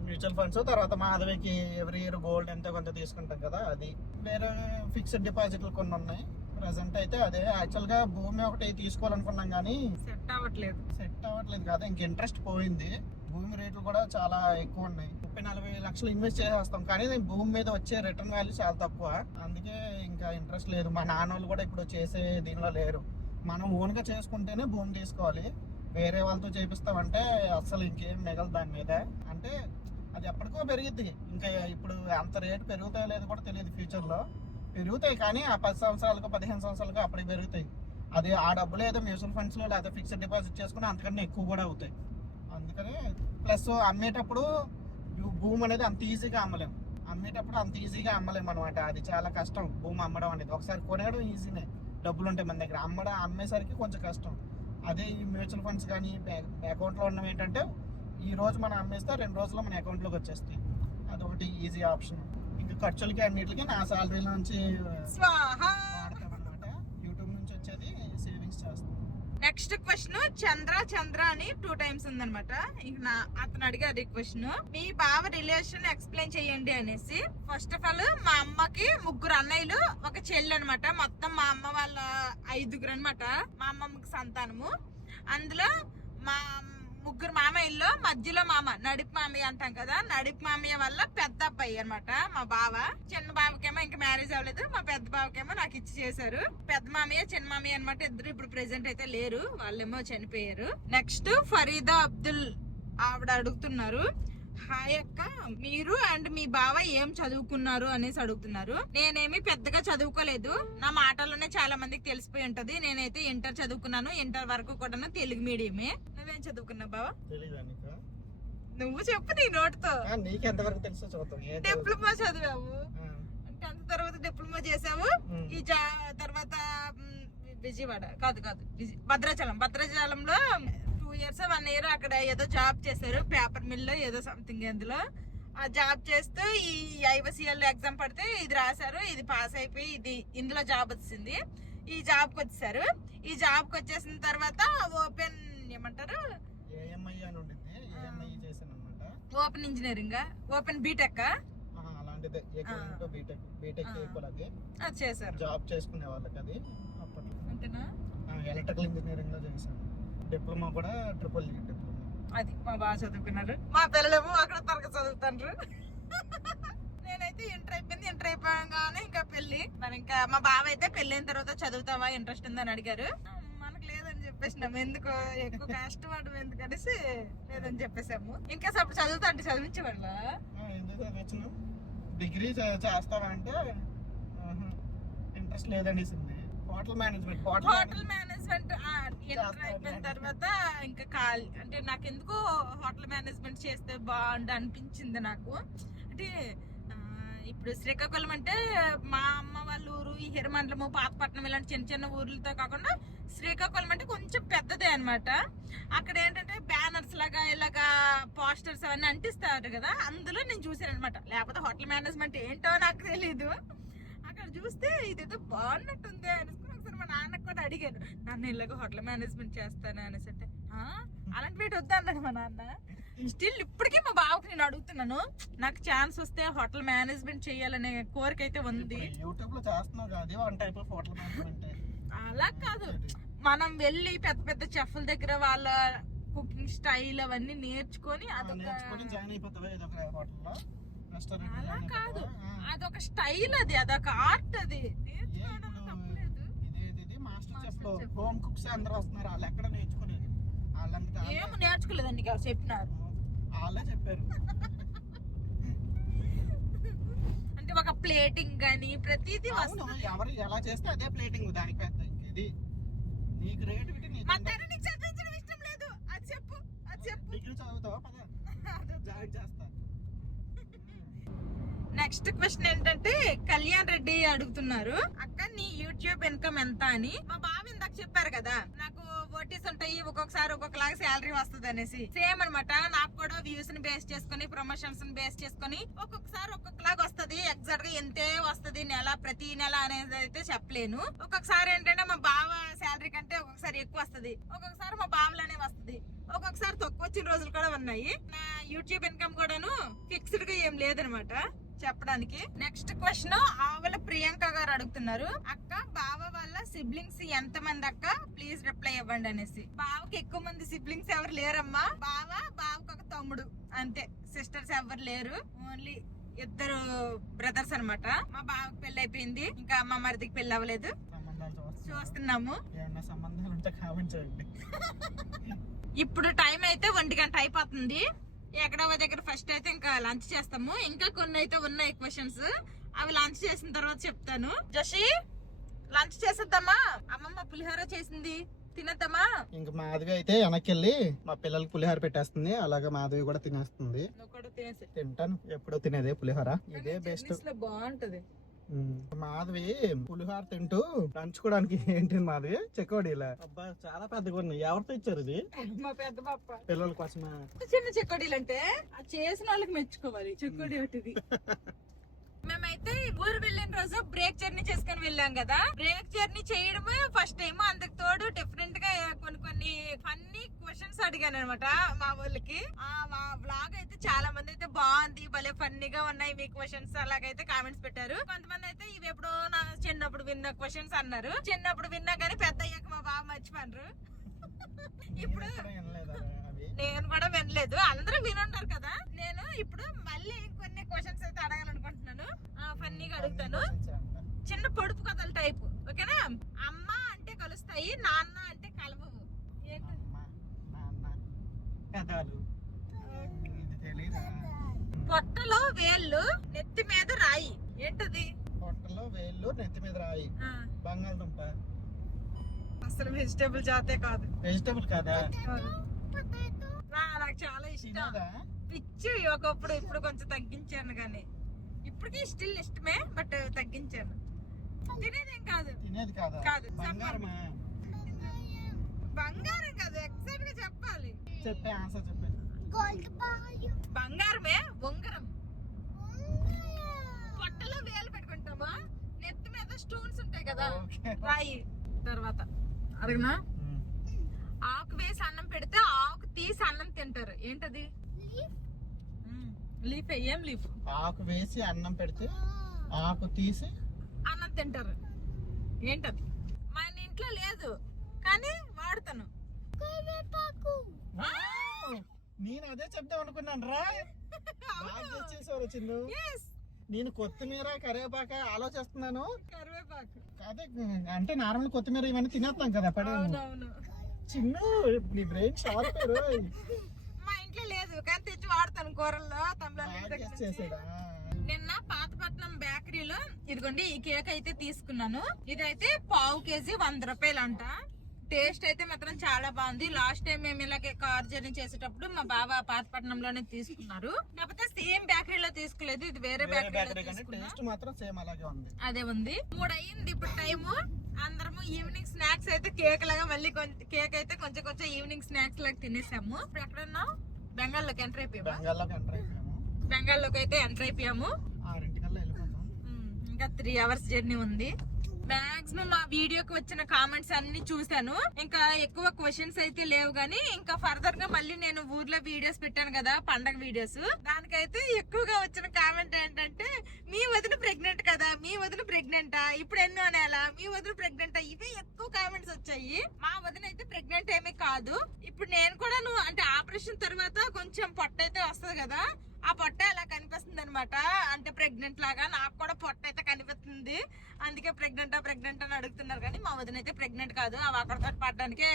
మ్యూచువల్ ఫండ్స్, తర్వాత మాధవికి ఎవ్రీ ఇయర్ గోల్డ్ ఎంతో కొంత తీసుకుంటాం కదా, అది. వేరే ఫిక్స్డ్ డిపాజిట్లు కొన్ని ఉన్నాయి. ప్రెసెంట్ అయితే అదే. యాక్చువల్ గా భూమి ఒకటి తీసుకోవాలనుకున్నాం కానీ సెట్ అవ్వట్లేదు కదా, ఇంక ఇంట్రెస్ట్ పోయింది. భూమి రేట్లు కూడా చాలా ఎక్కువ ఉన్నాయి. 30-40 లక్షలు ఇన్వెస్ట్ చేసేస్తాం, కానీ భూమి మీద వచ్చే రిటర్న్ వాల్యూ చాలా తక్కువ. అందుకే ఇంకా ఇంట్రెస్ట్ లేదు. మా నాన్న వాళ్ళు కూడా ఇప్పుడు చేసే దీనిలో లేరు. మనం ఓన్ గా చేసుకుంటేనే భూమి తీసుకోవాలి. వేరే వాళ్ళతో చేపిస్తామంటే అసలు ఇంకేం మిగలదు దాని మీద. అంటే అది ఎప్పటికో పెరిగిద్ది. ఇంకా ఇప్పుడు అంత రేటు పెరుగుతాయో లేదో కూడా తెలియదు. ఫ్యూచర్ లో పెరుగుతాయి, కానీ ఆ 10 సంవత్సరాలకు 15 సంవత్సరాలకు అప్పటికి పెరుగుతాయి. అది ఆ డబ్బులు ఏదో మ్యూచువల్ ఫండ్స్ లో లేదా ఫిక్స్డ్ డిపాజిట్ చేసుకుని అంతకన్నా ఎక్కువ కూడా అవుతాయి. అందుకని ప్లస్ అమ్మేటప్పుడు భూమి అనేది అంత ఈజీగా అమ్మలేము. అనమాట. అది చాలా కష్టం భూమి అమ్మడం అనేది. ఒకసారి కొనడం ఈజీనే, డబ్బులు ఉంటాయి మన దగ్గర. అమ్మేసరికి కొంచెం కష్టం. అదే ఈ మ్యూచువల్ ఫండ్స్ కానీ అకౌంట్లో ఉన్నవి ఏంటంటే, ఈ రోజు మనం అమ్మేస్తే 2 రోజుల్లో మన అకౌంట్లోకి వచ్చేస్తాయి. అదొకటి ఈజీ ఆప్షన్. ఇంకా ఖర్చులకి అన్నిటికీ నా సాలరీ నుంచి వాడతాం అనమాట. యూట్యూబ్ నుంచి వచ్చేది సేవింగ్స్ చేస్తాం. నెక్స్ట్ క్వశ్చన్ చంద్ర అని 2 times ఉందన్నమాట. ఇంకా అతను అడిగారు ఈ క్వశ్చన్, మీ బావ రిలేషన్ ఎక్స్ప్లెయిన్ చేయండి అనేసి. ఫస్ట్ ఆఫ్ ఆల్, మా అమ్మకి 3 అన్నయ్యలు, ఒక చెల్లి అనమాట. మొత్తం మా అమ్మ వాళ్ళ 5గురు అనమాట. మా అమ్మమ్మకి సంతానము. అందులో మా 3 మామయ్యల్లో మధ్యలో మామ, నడిపి మామయ్య అంటాం కదా, నడిపి మామయ్య వల్ల పెద్ద అబ్బాయి అనమాట మా బావ. చిన్న బావకేమో ఇంకా మ్యారేజ్ అవ్వలేదు, మా పెద్ద బావకేమో నాకు ఇచ్చి చేశారు. పెద్ద మామయ్య చిన్న మామయ్య అనమాట. ఇద్దరు ఇప్పుడు ప్రెసెంట్ అయితే లేరు, వాళ్ళేమో చనిపోయారు. నెక్స్ట్ ఫరీదా అబ్దుల్ ఆవిడ అడుగుతున్నారు, హాయ్ అక్క, మీరు అండ్ మీ బావ ఏం చదువుకున్నారు అనేసి అడుగుతున్నారు. నేనేమి పెద్దగా చదువుకోలేదు, నా మాటల్లోనే చాలా మందికి తెలిసిపోయి ఉంటది. నేనైతే ఇంటర్ చదువుకున్నాను, ఇంటర్ వరకు కూడా తెలుగు మీడియమే. నువ్వేం చదువుకున్నావు బావ? నువ్వు చెప్పు నీ నోటితో. నీకెంతవరకు తెలుసో చూద్దాం. డిప్లొమా చదివావు, 10th తర్వాత డిప్లొమా చేసావు. ఈ తర్వాత విజయవాడ కాదు భద్రాచలంలో 2 years 1 year అక్కడ ఏదో జాబ్ చేశారు, పేపర్ మిల్ ఏదో సంథింగ్. అందులో ఆ జాబ్ చేస్తూ ఈ ఐవసిఎల్ ఎగ్జామ్ పడితే ఇది రాశారు, ఇది పాస్ అయిపోయి ఇందులో జాబ్ వచ్చింది. ఈ జాబ్ కి వచ్చేసారు. ఈ జాబ్ కి వచ్చేసిన తర్వాత ఓపెన్ ఏమంటారు, ఓపెన్ ఇంజనీరింగ్, ఓపెన్ బీటెక్ అలాంటిదే, బీటెక్ అది చేశారు. జాబ్ చేసుకునే వాళ్ళకి అది అప్పట్లో. అంతేనా? ఎలక్ట్రికల్ ఇంజనీరింగ్ లో చేశాను. డిప్లొమా కూడా ట్రిపుల్ డిప్లొమా. అది మా బాగా చదువుకున్నారు. మా పిల్లలేమో అక్కడ తరగతి చదువుతారు. నేనైతే ఇంటర్ అయిపోయింది. ఇంటర్ అయిపోయాగానే ఇంకా పెళ్లి. మరి ఇంకా మా బావ అయితే పెళ్ళైన తర్వాత చదువుతావా, ఇంట్రెస్ట్ ఉందని అడిగారు. మనకు లేదని చెప్పేసినాము, ఎందుకు ఎక్కువ కష్టపడడం ఎందుకు అనేసి లేదని చెప్పేసాము. ఇంకా అప్పుడు చదువుతా అంటే చదివించేవాళ్ళ. డిగ్రీ చేస్తావా అంటే ఇంట్రెస్ట్ లేదనేసింది. హోటల్ మేనేజ్మెంట్ ఇంటర్ అయిపోయిన తర్వాత ఇంకా ఖాళీ అంటే నాకు ఎందుకో హోటల్ మేనేజ్మెంట్ చేస్తే బాగుండు అనిపించింది నాకు. అంటే ఇప్పుడు శ్రీకాకుళం అంటే మా అమ్మ వాళ్ళ ఊరు, ఈ హిరమండలము, పాతపట్నం ఇలాంటి చిన్న చిన్న ఊర్లతో కాకుండా శ్రీకాకుళం అంటే కొంచెం పెద్దదే అనమాట. అక్కడ ఏంటంటే బ్యానర్స్ లాగా ఇలాగా పోస్టర్స్ అవన్నీ అంటిస్తారు కదా, అందులో నేను చూసాను అనమాట. లేకపోతే హోటల్ మేనేజ్మెంట్ ఏంటో నాకు తెలీదు. అక్కడ చూస్తే ఇదేదో బాగున్నట్టుంది అనేసి ఒకసారి మా నాన్నకు కూడా అడిగాను, నన్ను ఇలాగ హోటల్ మేనేజ్మెంట్ చేస్తాను అనేసి. అంటే అలాంటి వీటి వద్దా అన్నాడు మా నాన్న. స్టిల్ ఇప్పటికీ మా బావకి నేను అడుగుతున్నాను, నాకు ఛాన్స్ వస్తే హోటల్ మేనేజ్మెంట్ చేయాలనే కోరిక అయితే ఉంది. యూట్యూబ్ లో చేస్తున్నావు కదా, one type of hotel management. అలా కాదు, మనం వెళ్ళి పెద్ద పెద్ద చెఫ్ల దగ్గర వాళ్ళ కుకింగ్ స్టైల్ అవన్నీ నేర్చుకొని జాయిన్ అయిపోతావా ఏదో ఒక హోటల్లో. అలా కాదు, అదొక స్టైల్, అదొక ఆర్ట్. అది నేర్చుకోవడం తప్పలేదు. మాస్టర్ చెఫ్ హోమ్ కుక్స్ అందరూ వస్తున్నారు, వాళ్ళు ఎక్కడ నేర్చుకునేది? ఏమో నేర్చుకోలేదండి, చెప్పినారు, వాళ్ళే చెప్పారు. అంటే ఒక ప్లేటింగ్ గానీ ప్రతిదీ ఎవరు ఎలా చేస్తే అదే ప్లేటింగ్. దానికి పెద్ద ఇది నీ క్రియేటివిటీ. నీకు చదివించడం ఇష్టం లేదు, అది చెప్పు. డిగ్రీ చదువుతావా? జాయిన్ చేస్తా. నెక్స్ట్ క్వశ్చన్ ఏంటంటే కళ్యాణ్ రెడ్డి అడుగుతున్నారు, అక్క నీ యూట్యూబ్ ఇన్కమ్ ఎంత అని. మా బావ ఇందాక చెప్పారు కదా, నాకు ఓటీస్ ఉంటాయి, ఒక్కొక్కసారి ఒక్కొక్కలాగా శాలరీ వస్తుంది అనేసి. సేమ్ అనమాట, నాకు కూడా వ్యూస్ ని బేస్ చేసుకుని, ప్రమోషన్స్ ని బేస్ చేసుకుని ఒక్కొక్కసారి ఒక్కొక్కలాగా వస్తుంది. ఎగ్జాక్ట్ గా ఎంతే వస్తుంది ప్రతి నెల అనేది అయితే చెప్పలేను. ఒక్కొక్కసారి ఏంటంటే మా బావ శాలరీ కంటే ఒక్కొక్కసారి ఎక్కువ వస్తుంది, ఒక్కొక్కసారి మా బావలనే వస్తుంది, ఒక్కొక్కసారి తక్కువ వచ్చిన రోజులు కూడా ఉన్నాయి. నా యూట్యూబ్ ఇన్కమ్ కూడాను ఫిక్స్డ్ గా ఏం లేదనమాట చెప్పడానికి. నెక్స్ట్ క్వశ్చన్ ఆవల ప్రియాంక గారు అడుగుతున్నారు, అక్క బావ వాళ్ళ సిబ్లింగ్స్ ఎంత మంది అక్క, ప్లీజ్ రిప్లై ఇవ్వండి అనేసి. బావకి ఎక్కువ మంది సిబ్లింగ్స్ ఎవరు లేరమ్మా. బావకు ఒక తమ్ముడు అంతే, సిస్టర్స్ ఎవరు లేరు. ఓన్లీ 2 బ్రదర్స్ అన్నమాట. మా బావకి పెళ్లి అయిపోయింది, ఇంకా మా మరిదికి పెళ్లి అవ్వలేదు, చూస్తున్నాము. ఇప్పుడు టైం అయితే 1 గంట అయిపోతుంది. ఎక్కడో దగ్గర ఫస్ట్ అయితే ఇంకా లంచ్ చేస్తాము. ఇంకా కొన్ని అయితే ఉన్నాయి క్వశ్చన్స్, అవి లంచ్ చేసిన తర్వాత చెప్తాను. జోషి లంచ్ చేసేద్దామా? అమ్మమ్మ పులిహోర చేసింది, తినేద్దామా? ఇంకా మాధవి అయితే వెనక్కి వెళ్ళి మా పిల్లలకి పులిహోర పెట్టేస్తుంది, అలాగే మాధవి కూడా తినేస్తుంది. నువ్వు కూడా తినేసి. తింటాను, ఎప్పుడో తినేదే పులిహోర, ఇదే బెస్ట్. బాగుంటది. మాధవి పులిహోర తింటూ నంచుకోవడానికి ఏంటి మాధవి చెకోడీలా. అబ్బా చాలా పెద్దగా ఉన్నాయి, ఎవరితో ఇచ్చారు ఇది? మా పెద్ద పాప పిల్లల కోసమా? చిన్న చెకోడీలు అంటే చేసిన వాళ్ళకి మెచ్చుకోవాలి. చెకోడీ ఒకటిది. మేమైతే ఊరు వెళ్ళిన రోజు బ్రేక్ జర్నీ చేసుకుని వెళ్ళాం కదా. బ్రేక్ జర్నీ చేయడమే ఫస్ట్ టైం. అందుకు తోడు డిఫరెంట్ గా కొన్ని ఫన్నీ క్వశ్చన్స్ అడిగాను అనమాట మా వాళ్ళకి. మా బ్లాగ్ అయితే చాలా మంది అయితే బాగుంది, భలే ఫన్నీగా ఉన్నాయి మీ క్వశ్చన్స్ అలాగైతే కామెంట్స్ పెట్టారు. కొంతమంది అయితే ఇవి ఎప్పుడో నా చిన్నప్పుడు విన్న క్వశ్చన్స్ అన్నారు. చిన్నప్పుడు విన్నా కానీ పెద్ద అయ్యాక మా బాబు మర్చిపోయారు. ఇప్పుడు నేను కూడా వినలేదు, అందరూ వినుంటారు కదా. నేను ఇప్పుడు మళ్ళీ కొన్ని క్వశ్చన్స్ అయితే అడగాలనుకుంటున్నాను, ఫన్నీగా అడుగుతాను. చిన్న పొడుపు కథల టైప్, ఓకేనా? అమ్మ అంటే కలుస్తాయి, నాన్న అంటే కలవవు. పొట్టలో వేళ్ళు నెత్తి మీద రాయి, ఏంటది? పొట్టలో వేళ్ళు నెత్తి మీద రాయి, బంగాళదుంప. అసలు వెజిటేబుల్ జాతే కాదు. వెజిటేబుల్ కాదా? నాకు చాలా ఇష్టం. పిచ్చి ఒకప్పుడు, ఇప్పుడు కొంచెం తగ్గించాను కానీ ఇప్పటికీ స్టిల్ ఇష్టమే, బట్ తగ్గించాను. తినేదేం కాదు. తినేది కాదా? కాదు. బంగారమా? బంగారం కాదు, ఎగ్జాక్ట్ గా చెప్పాలి. చెప్పే ఆన్సర్ చెప్పే. బంగారమే. ఉంగరం. పొట్టలో వేలు పెట్టుకుంటామా, నెత్తి మీద స్టోన్స్ ఉంటాయి కదా, ఓకే. రాయి. తర్వాత అడిగినా, ఆకు వేసి అన్నం పెడితే ఆకు తీసి అన్నం తింటారు, ఏంటది? లీఫ్. ఏం లీఫ్? ఆకు వేసి అన్నం పెడితే ఆకు తీసి అన్నం తింటారు, ఏంటది? మన ఇంట్లో లేదు కానీ వాడతాను. నేను అదే చెప్దాం అనుకున్నాను రా. బాగా చేసేవారు చిన్ను. Yes. నేను కొత్తిమీర కరివేపాక ఆలోచిస్తున్నాను. కరివేపాకు. అదే అంటే నార్మల్ కొత్తిమీర ఇవన్నీ తినేస్తాం కదా పడే. అవునవును. చిన్ను నీ బ్రెయిన్ షార్ప్. మా ఇంట్లో లేదు కానీ తెచ్చి వాడతాను కూరల్లో. చేసాడా? నిన్న పాతపట్నం బేకరీలో ఇదిగోండి ఈ కేక్ అయితే తీసుకున్నాను. ఇదైతే పావు కేజీ 100 రూపాయలు అంట. టేస్ట్ అయితే మాత్రం చాలా బాగుంది. లాస్ట్ టైం మేము ఇలాగే కార్ జర్నీ చేసేటప్పుడు మా బావ పాతపట్నంలోనే తీసుకున్నారు. కాకపోతే సేమ్ బేకరీలో తీసుకోలేదు, ఇది వేరే బేకరీలో తీసుకున్నా. టేస్ట్ మాత్రం సేమ్ అలాగే ఉంది. అదే ఉంది. 3 అయ్యింది ఇప్పుడు టైము. అందరము ఈవినింగ్ స్నాక్స్ అయితే కేక్ లాగా మళ్ళీ కేక్ అయితే కొంచెం కొంచెం ఈవినింగ్ స్నాక్స్ లాగా తినేసాము. ఇప్పుడు ఎక్కడున్నావు? బెంగాల్లోకి ఎంటర్ అయిపోయాము. బెంగాల్లోకి అయితే ఎంటర్ అయిపోయాము. 6 వెళ్ళిపోతాం. ఇంకా 3 అవర్స్ జర్నీ ఉంది. మాక్సిమం ఆ వీడియోకి వచ్చిన కామెంట్స్ అన్ని చూసాను. ఇంకా ఎక్కువ క్వశ్చన్స్ అయితే లేవు గానీ ఇంకా ఫర్దర్ గా మళ్ళీ నేను ఊర్లో వీడియోస్ పెట్టాను కదా, పండగ వీడియోస్, దానికైతే ఎక్కువగా వచ్చిన కామెంట్ ఏంటంటే మీ వదిన ప్రెగ్నెంట్ కదా, మీ వదిన ప్రెగ్నెంటా, ఇప్పుడు ఎన్నో నెల, మీ వదిన ప్రెగ్నెంటా, ఇవే ఎక్కువ కామెంట్స్ వచ్చాయి. మా వదిన అయితే ప్రెగ్నెంట్ ఏమీ కాదు. ఇప్పుడు నేను కూడా అంటే ఆపరేషన్ తర్వాత కొంచెం పొట్ట అయితే వస్తుంది కదా, ఆ పొట్ట అలా కనిపిస్తుంది అనమాట. అంటే ప్రెగ్నెంట్ లాగా నాకు కూడా పొట్ట అయితే కనిపిస్తుంది. అందుకే ప్రెగ్నెంట్ అని అడుగుతున్నారు. కానీ మా వదిన అయితే ప్రెగ్నెంట్ కాదు. అవి అక్కడతో పడడానికి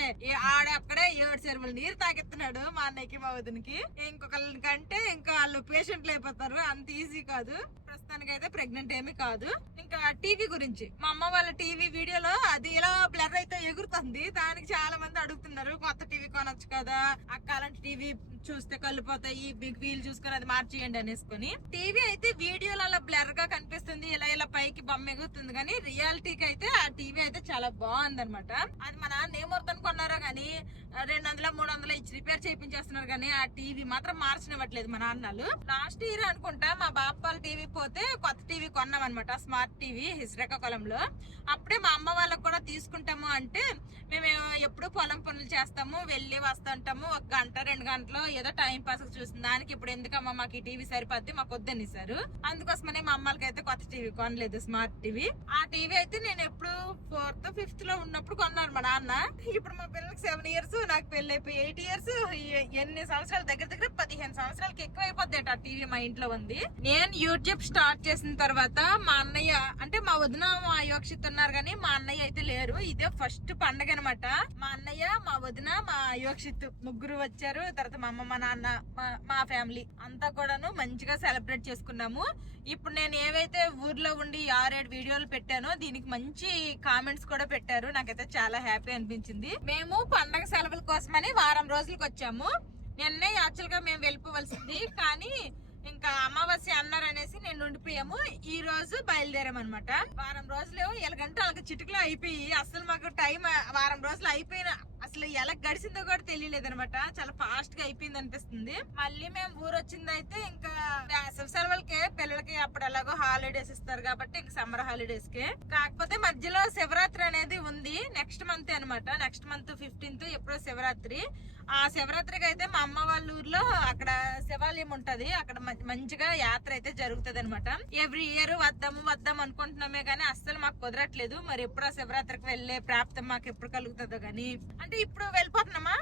ఆడక్కడే 7 చెరువులు నీరు తాగెత్తున్నాడు మా అన్నయ్యకి మా వదినకి. ఇంకొకరికంటే ఇంకా వాళ్ళు పేషెంట్లు అయిపోతారు, అంత ఈజీ కాదు. ప్రస్తుతానికి అయితే ప్రెగ్నెంట్ ఏమీ కాదు. ఇంకా టీవీ గురించి, మా అమ్మ వాళ్ళ టీవీ వీడియోలో అది ఇలా బ్లర్ అయితే ఎగురుతుంది. దానికి చాలా మంది అడుగుతున్నారు, కొత్త టీవీ కొనొచ్చు కదా అక్క, అలాంటి టీవీ చూస్తే కళ్ళిపోతాయి, బిగ్ వీల్ చూసుకొని అది మార్చేయండి అనేసుకొని. టీవీ అయితే వీడియోలో అలా బ్లర్ గా కనిపిస్తుంది, ఇలా పైకి బొమ్మ ఎగురుతుంది. కానీ రియాలిటీకి అయితే ఆ టీవీ అయితే చాలా బాగుంది అనమాట. అది మా నాన్న ఏమర్థం కొన్నారో గానీ 200-300 ఇచ్చి రిపేర్ చేయించేస్తున్నారు. కానీ ఆ టీవీ మాత్రం మార్చనివ్వట్లేదు మా నాన్నలు. లాస్ట్ ఇయర్ అనుకుంటా మా బాపాల టీవీ పోతే కొత్త టీవీ కొన్నాం అనమాట, స్మార్ట్ టీవీ శ్రీకాకుళంలో. అప్పుడే మా అమ్మ వాళ్ళకి కూడా తీసుకుంటాము అంటే మేము ఎప్పుడు పొలం పనులు చేస్తాము, వెళ్ళి వస్తుంటాము, 1 గంట 2 గంటలు ఏదో టైం పాస్ చూస్తుంది. దానికి ఇప్పుడు ఎందుకమ్మా మాకు ఈ టీవీ సరిపోద్ది, మాకు వద్దనిసారు. అందుకోసమనే మా అమ్మలకి అయితే కొత్త టీవీ కొనలేదు, స్మార్ట్ టీవీ. ఆ టీవీ అయితే నేను ఎప్పుడు 4th 5th లో ఉన్నప్పుడు కొన్నాను మా నాన్న. ఇప్పుడు మా పిల్లలకి 7 ఇయర్స్, నాకు పెళ్లి అయిపోయి 8 ఇయర్స్. ఎన్ని సంవత్సరాలు, దగ్గర 15 సంవత్సరాలకి ఎక్కువ అయిపోద్ది ఆ టీవీ మా ఇంట్లో ఉంది. నేను యూట్యూబ్ స్టార్ట్ చేసిన తర్వాత మా అన్నయ్య అంటే మా వదిన మా యోక్షిత్ ఉన్నారు కానీ మా అన్నయ్య అయితే లేరు. ఇదే ఫస్ట్ పండగ అనమాట. మా అన్నయ్య, మా వదిన, మా యోక్షిత్ ముగ్గురు వచ్చారు. తర్వాత మా అమ్మ, మా నాన్న, మా ఫ్యామిలీ అంతా కూడాను మంచిగా సెలబ్రేట్ చేసుకున్నాము. ఇప్పుడు నేను ఏవైతే ఊర్లో ఉండి 6-7 వీడియోలు పెట్టానో దీనికి మంచి కామెంట్స్ కూడా పెట్టారు. నాకైతే చాలా హ్యాపీ అనిపించింది. మేము పండగ సెలవుల కోసమని వారం రోజులకు వచ్చాము. నిన్నే యాక్చువల్ గా మేము వెళ్ళిపోవలసింది కానీ ఇంకా అమావాస్య అన్నారు అనేసి నేను ఉండిపోయాము. ఈ రోజు బయలుదేరామన్నమాట. వారం రోజులు ఎలాగంటే అలాగ చిటుకులో అయిపోయి అసలు మాకు టైం వారం రోజులు అయిపోయిన అసలు ఎలా గడిచిందో కూడా తెలియలేదు అనమాట. చాలా ఫాస్ట్ గా అయిపోయింది అనిపిస్తుంది. మళ్ళీ మేము ఊరు వచ్చిందైతే ఇంకా వేసవి సెలవులకే పిల్లలకి అప్పుడు ఎలాగో హాలిడేస్ ఇస్తారు కాబట్టి ఇంకా సమ్మర్ హాలిడేస్ కే. కాకపోతే మధ్యలో శివరాత్రి అనేది ఉంది, నెక్స్ట్ మంత్ అనమాట. నెక్స్ట్ మంత్ 15th ఎప్పుడో శివరాత్రి. ఆ శివరాత్రికి అయితే మా అమ్మ వాళ్ళ ఊర్లో అక్కడ శివాలయం ఉంటది, అక్కడ మంచిగా యాత్ర అయితే జరుగుతుంది అనమాట. ఎవ్రీ ఇయర్ వద్దాం అనుకుంటున్నామే కానీ అస్సలు మాకు కుదరట్లేదు. మరి ఎప్పుడు ఆ శివరాత్రికి వెళ్లే ప్రాప్తం మాకు ఎప్పుడు కలుగుతుందో గానీ. అంటే ఇప్పుడు వెళ్ళిపోతున్నామా,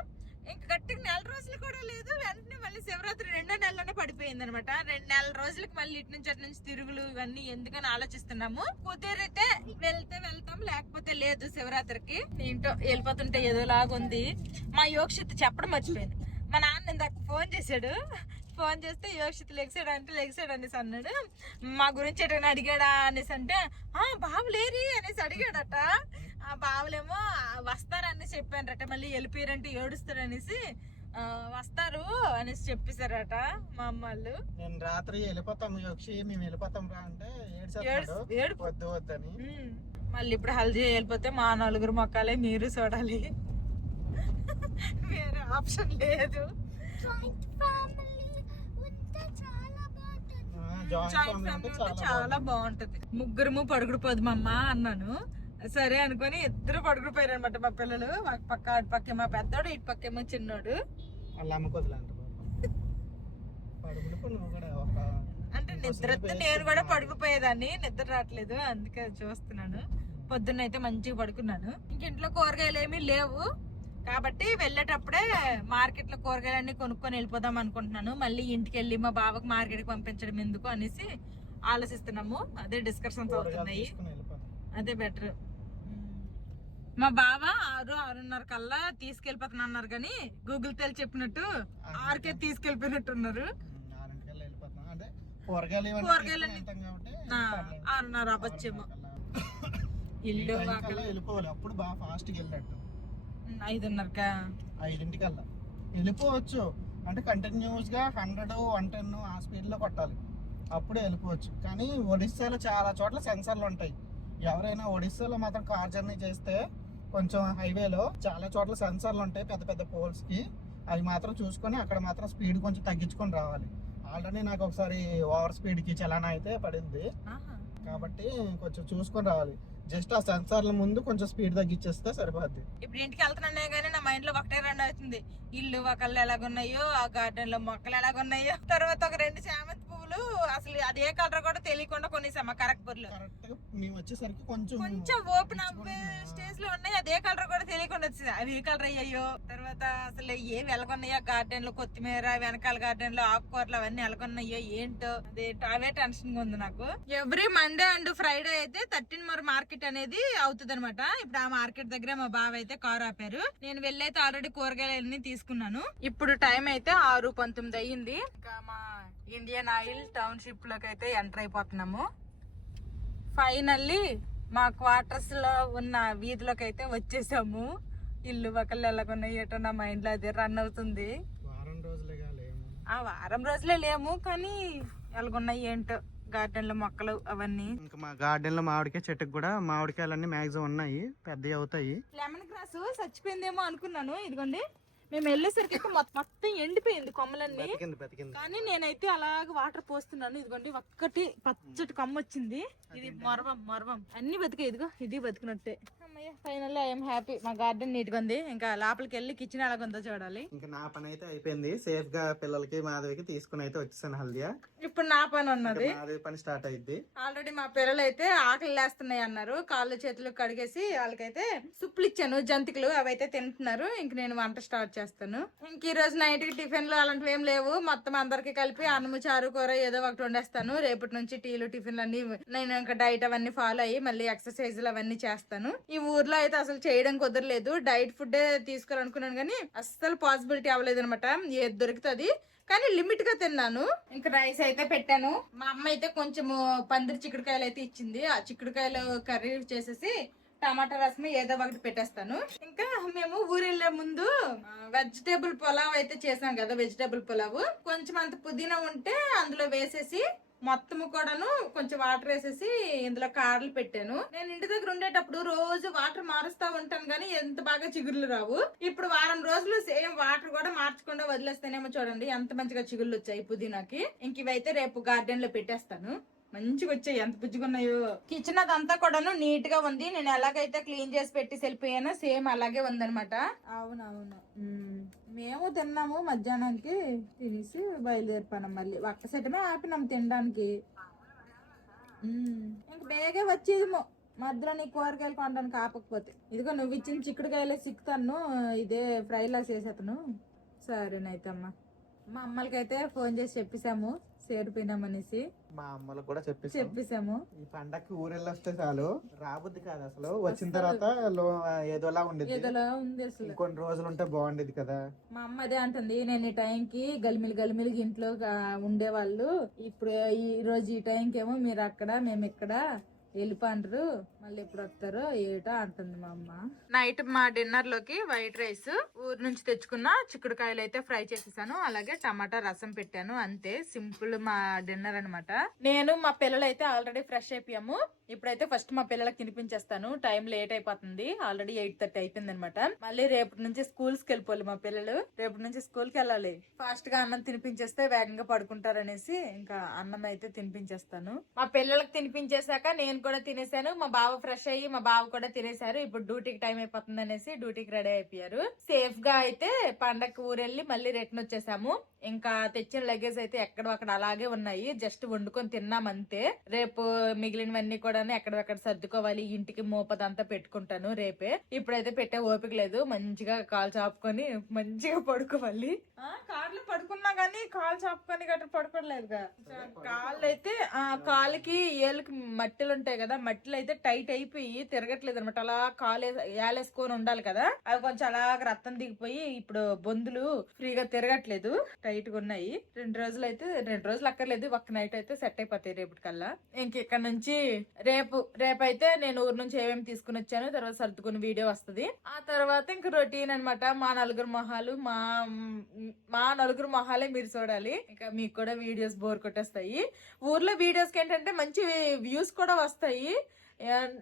ఇంకా గట్టిగా 4 రోజులు కూడా లేదు, వెంటనే మళ్ళీ శివరాత్రి 2వ నెలలోనే పడిపోయింది అనమాట. 2 నెలల రోజులకి మళ్ళీ ఇటు నుంచి అటు నుంచి తిరుగులు ఇవన్నీ ఎందుకని ఆలోచిస్తున్నాము. కుదిరితే వెళ్తే వెళ్తాం, లేకపోతే లేదు. శివరాత్రికి ఏంటో వెళ్ళిపోతుంటే ఏదోలాగుంది. మా యోక్షిత్ చెప్పడం మర్చిపోయింది. మా నాన్న ఇందాక ఫోన్ చేశాడు, ఫోన్ చేస్తే యోక్షిత్ లెగ్సాడు అనేసి అన్నాడు. మా గురించి ఎటైనా అడిగాడా అనేసి అంటే బాబు లేరి అనేసి అడిగాడట. ఆ బావులేమో వస్తారని చెప్పానరట, మళ్ళీ వెళ్ళిపోయారంటే ఏడుస్తారనేసి వస్తారు అనేసి చెప్పేశారట మా అమ్మ వాళ్ళు. నేను రాత్రి వెళ్ళిపోతాం యోక్షి, మేము వెళ్ళిపోతాం రా అంటే ఏడుపు. వద్దు వద్దని. మళ్ళీ ఇప్పుడు హల్దీ వెళ్ళిపోతే మా నలుగురు మొక్కాలే మీరు చూడాలి, వేరే ఆప్షన్ లేదు. జాయింట్ ఫ్యామిలీ ఉంటే చాలా బాగుంటది. ముగ్గురము పడుకుడు పోదుమమ్మ అన్నాను. సరే అనుకొని ఇద్దరు పడుకుడు పోయారు అనమాట మా పిల్లలు. ఒక పక్క అటు పక్క మా పెద్దోడు, ఇటు పక్కేమో చిన్నోడు. అంటే నిద్రతో నేను కూడా పడుకుపోయేదాన్ని, నిద్ర రావట్లేదు అందుకే చూస్తున్నాను. పొద్దున్న అయితే మంచిగా పడుకున్నాను. ఇంక ఇంట్లో కూరగాయలు ఏమీ లేవు కాబట్టి వెళ్ళేటప్పుడే మార్కెట్ లో కూరగాయలన్నీ కొనుక్కొని వెళ్ళిపోదాం అనుకుంటున్నాను. మళ్ళీ ఇంటికి వెళ్ళి మా బావకు మార్కెట్ కి పంపించడం ఎందుకు అనేసి ఆలోచిస్తున్నాము. అదే డిస్కషన్స్ అవుతున్నాయి, అదే బెటర్. మా బావ 6-6:30 కల్లా తీసుకెళ్ళిపోతున్నా అన్నారు కానీ గూగుల్ తెలి చెప్పినట్టు 6కే తీసుకెళ్ళిపోయినట్టున్నారు. కూరగాయలు 6:30 అవ్వచ్చేమో. ఇల్లు వెళ్ళిపోవాలి అప్పుడు బాగా ఫాస్ట్ గా వెళ్ళినట్టు. 5:30కా 5:00కల్లా వెళ్ళిపోవచ్చు. అంటే కంటిన్యూస్ గా 100, 110 ఆ స్పీడ్ లో కొట్టాలి, అప్పుడే వెళ్ళిపోవచ్చు. కానీ ఒడిస్సాలో చాలా చోట్ల సెన్సర్లు ఉంటాయి. ఎవరైనా ఒడిస్సాలో మాత్రం కార్ జర్నీ చేస్తే కొంచెం హైవేలో చాలా చోట్ల సెన్సర్లు ఉంటాయి పెద్ద పెద్ద పోల్స్ కి. అవి మాత్రం చూసుకొని అక్కడ మాత్రం స్పీడ్ కొంచెం తగ్గించుకొని రావాలి. ఆల్రెడీ నాకు ఒకసారి ఓవర్ స్పీడ్ కి చలానా అయితే పడింది కాబట్టి కొంచెం చూసుకొని రావాలి. జస్ట్ ఆ సెన్సార్ల ముందు కొంచెం స్పీడ్ తగ్గించేస్తే సరిపోద్ది. ఇప్పుడు ఇంటికి వెళ్తున్నానే కానీ నా మైండ్ లో ఒకటే రన్ అవుతుంది, ఇల్లు ఒకళ్ళు ఎలాగున్నాయో, ఆ గార్డెన్ లో మొక్కలు ఎలాగున్నాయో, తర్వాత ఒక 2 చామంతి పువ్వులు అసలు అదే కలర్ కూడా తెలియకుండా కొనేసామా కరెక్ట్పూర్ లో. కరెక్ట్ గా మేము వచ్చేసరికి కొంచెం ఓపెన్ అవ్వే స్టేజ్ లో ఉన్నాయి, అదే కలర్ కూడా తెలియకుండా వచ్చింది. అవి ఏ కలర్ అయ్యాయో, తర్వాత అసలు ఏవి ఎలాగొన్నాయో గార్డెన్ లో, కొత్తిమీర వెనకాల గార్డెన్ లో ఆకుకూరలు అవన్నీ ఎలాగొన్నాయో ఏంటో అవే టెన్షన్ గా ఉంది నాకు. ఎవ్రీ మండే అండ్ ఫ్రైడే అయితే 13 మరి మార్కెట్ అనేది అవుతుంది అనమాట. ఇప్పుడు ఆ మార్కెట్ దగ్గర మా బావ అయితే కారు ఆపారు. నేను వెళ్ళైతే ఆల్రెడీ కూరగాయలన్నీ తీసుకున్నాను. ఇప్పుడు టైం అయితే 6:19 అయ్యింది. ఇంకా మా ఇండియన్ ఆయిల్ టౌన్షిప్ లోకి అయితే ఎంటర్ అయిపోతున్నాము. ఫైనల్లీ మా క్వార్టర్స్ లో ఉన్న వీధిలోకి అయితే వచ్చేసాము. ఇల్లు ఒకళ్ళు ఎలాగున్నాయి ఏటో నా మైండ్ లో అదే రన్ అవుతుంది. వారం రోజులే లేము కానీ ఎలాగున్నాయి ఏంటో గార్డెన్ లో మొక్కలు అవన్నీ. ఇంకా మా గార్డెన్ లో మామిడికాయ చెట్టుకు కూడా మామిడికాయలన్నీ మాక్సిమం ఉన్నాయి, పెద్దవి అవుతాయి. లెమన్ గ్రాస్ చచ్చిపోయిందేమో అనుకున్నాను. ఇదిగోండి మేము వెళ్ళేసరికి మొత్తం ఎండిపోయింది కొమ్మలన్నీ. కానీ నేనైతే అలాగ వాటర్ పోస్తున్నాను. ఇదిగోండి ఒక్కటి పచ్చటి కొమ్మ వచ్చింది. ఇది మొరవం అన్ని బతికే. ఇదిగో ఇది బతికినట్టే. అమ్మయ్య ఫైనల్ ఐఎమ్ హ్యాపీ. మా గార్డెన్ నీట్ గా ఉంది. ఇంకా లోపలికి వెళ్ళి కిచెన్ ఎలాగుందో చూడాలి. ఇంకా నా పని అయితే అయిపోయింది. సేఫ్ గా పిల్లలకి మాధవికి తీసుకుని అయితే వచ్చేసాను హల్దియా. ఇప్పుడు నా పని ఉన్నది, పని స్టార్ట్ అయింది. ఆల్రెడీ మా పిల్లలు అయితే ఆకలి లేస్తున్నాయి అన్నారు. కాళ్ళు చేతులు కడిగేసి వాళ్ళకైతే సుప్పులు ఇచ్చాను, జంతికలు అవైతే తింటున్నారు. ఇంక నేను వంట స్టార్ట్ చేస్తాను. ఇంక ఈ రోజు నైట్ కి టిఫిన్లు అలాంటివి ఏం లేవు. మొత్తం అందరికి కలిపి అన్నము చారు కూర ఏదో ఒకటి వండేస్తాను. రేపటి నుంచి టీలు టిఫిన్లు అన్ని నేను ఇంకా డైట్ అవన్నీ ఫాలో అయ్యి మళ్ళీ ఎక్సర్సైజ్లు అవన్నీ చేస్తాను. ఈ ఊర్లో అయితే అసలు చేయడం కుదరలేదు. డైట్ ఫుడ్ తీసుకోవాలనుకున్నాను కానీ అస్సలు పాసిబిలిటీ అవ్వలేదు అనమాట. ఏది దొరుకుతుంది కానీ లిమిట్ గా తిన్నాను. ఇంకా రైస్ అయితే పెట్టాను. మా అమ్మ అయితే కొంచెము పందిరి చిక్కుడుకాయలు అయితే ఇచ్చింది. ఆ చిక్కుడుకాయలు కర్రీ చేసేసి టమాటా రసం ఏదో ఒకటి పెట్టేస్తాను. ఇంకా మేము ఊరెళ్లే ముందు వెజిటేబుల్ పులావ్ అయితే చేసాం కదా, వెజిటేబుల్ పులావ్ కొంచెం అంత పుదీనా ఉంటే అందులో వేసేసి మొత్తము కూడాను కొంచెం వాటర్ వేసేసి ఇందులో కారలు పెట్టాను. నేను ఇంటి దగ్గర ఉండేటప్పుడు రోజు వాటర్ మారుస్తా ఉంటాను కానీ ఎంత బాగా చిగుర్లు రావు. ఇప్పుడు వారం రోజులు సేమ్ వాటర్ కూడా మార్చకుండా వదిలేస్తేనేమో చూడండి ఎంత మంచిగా చిగుర్లు వచ్చాయి పుదీనాకి. ఇంక ఇవైతే రేపు గార్డెన్ లో పెట్టేస్తాను. మంచిగా వచ్చాయి, ఎంత పుజ్జుకున్నాయో. కిచెన్ అదంతా కూడాను నీట్ గా ఉంది. నేను ఎలాగైతే క్లీన్ చేసి పెట్టి వెళ్ళిపోయానో సేమ్ అలాగే ఉందనమాట. అవునవును మేము తిన్నాము మధ్యాహ్నానికి, తినేసి బయలుదేరిపోయినాం. మళ్ళీ ఒక్క సెటమే ఆపినాం తినడానికి. ఇంక బేగే వచ్చేదేమో మధ్యలో నీ కూరగాయలు కొనడానికి ఆపకపోతే. ఇదిగో నువ్వు ఇచ్చిన చిక్కుడుకాయలే సిక్కుతాను, ఇదే ఫ్రైలా చేసేతను. సరేనైతే అమ్మా. మా అమ్మలకైతే ఫోన్ చేసి చెప్పేసాము చేరిపోయినామనేసి. మా అమ్మలకు కూడా చెప్పేసాము. ఈ పండక్కి ఊరెళ్ళొస్తే చాలు రాబుద్ది కాదు అసలు. వచ్చిన తర్వాత ఏదోలా ఉండేది, ఏదోలా ఉంది అసలు. కొన్ని రోజులు ఉంటే బాగుండేది కదా. మా అమ్మ అదే అంటుంది, నేను ఈ టైంకి గలిమిలి ఇంట్లో ఉండేవాళ్ళు, ఇప్పుడు ఈ రోజు ఈ టైంకి ఏమో మీరు అక్కడ మేము ఇక్కడ వెళ్ళిపోండ్రు మళ్ళీ ఎప్పుడు వస్తారో ఏటో అంటుంది మా అమ్మ. నైట్ మా డిన్నర్ లోకి వైట్ రైస్, ఊరు నుంచి తెచ్చుకున్న చిక్కుడుకాయలు అయితే ఫ్రై చేసేసాను, అలాగే టమాటా రసం పెట్టాను. అంతే, సింపుల్ మా డిన్నర్ అన్నమాట. నేను మా పిల్లలు అయితే ఆల్రెడీ ఫ్రెష్ అయిపోయాము. ఇప్పుడైతే ఫస్ట్ మా పిల్లలకి తినిపించేస్తాను, టైం లేట్ అయిపోతుంది, ఆల్రెడీ 8:30 అయిపోయింది అనమాట. మళ్ళీ రేపటి నుంచి స్కూల్స్ కి వెళ్ళిపోవాలి మా పిల్లలు, రేపటి నుంచి స్కూల్ కి వెళ్ళాలి. ఫాస్ట్ గా అన్నం తినిపించేస్తే వేగంగా పడుకుంటారనేసి ఇంకా అన్నం అయితే తినిపించేస్తాను. మా పిల్లలకి తినిపించేశాక నేను కూడా తినేసాను, మా బావ ఫ్రెష్ అయ్యి మా బావ కూడా తినేశారు. ఇప్పుడు డ్యూటీకి టైం అయిపోతుంది అనేసి డ్యూటీకి రెడీ అయిపోయారు. సేఫ్ గా అయితే పండగ ఊరెళ్ళి మళ్ళీ రిటర్న్ వచ్చేసాము. ఇంకా తెచ్చిన లగేజ్ అయితే ఎక్కడో అక్కడ అలాగే ఉన్నాయి, జస్ట్ వండుకొని తిన్నామంతే. రేపు మిగిలినవన్నీ కూడా ఎక్కడెక్కడ సర్దుకోవాలి, ఇంటికి మోపదంతా పెట్టుకుంటాను రేపే. ఇప్పుడైతే పెట్టే ఓపిక లేదు, మంచిగా కాలు చాపుకొని మంచిగా పడుకోవాలి. కార్లో పడుకున్నా గానీ కాలు చాపుకొని గట్రా పడుకోలేదుగా. కాళ్ళు అయితే కాలుకి ఏళ్ళకి మట్టిలు ఉంటాయి కదా, మట్టిలు అయితే టైట్ అయిపోయి తిరగట్లేదు అనమాట. అలా కాలు ఏలేసుకొని ఉండాలి కదా, అవి కొంచెం అలా రక్తం దిగిపోయి ఇప్పుడు బొందులు ఫ్రీగా తిరగట్లేదు, టైట్ గా ఉన్నాయి. 2 రోజులు అయితే 2 రోజులు అక్కర్లేదు, ఒక్క నైట్ అయితే సెట్ అయిపోతాయి రేపటికల్లా. ఇంక ఇక్కడ నుంచి రేపైతే నేను ఊరు నుంచి ఏమేమి తీసుకుని వచ్చాను, తర్వాత సర్దుకుని వీడియో వస్తుంది. ఆ తర్వాత ఇంక రొటీన్ అనమాట. మా నలుగురు మొహాలే మీరు చూడాలి. ఇంకా మీకు కూడా వీడియోస్ బోర్ కొట్టేస్తాయి. ఊర్లో వీడియోస్ కి ఏంటంటే మంచి వ్యూస్ కూడా వస్తాయి.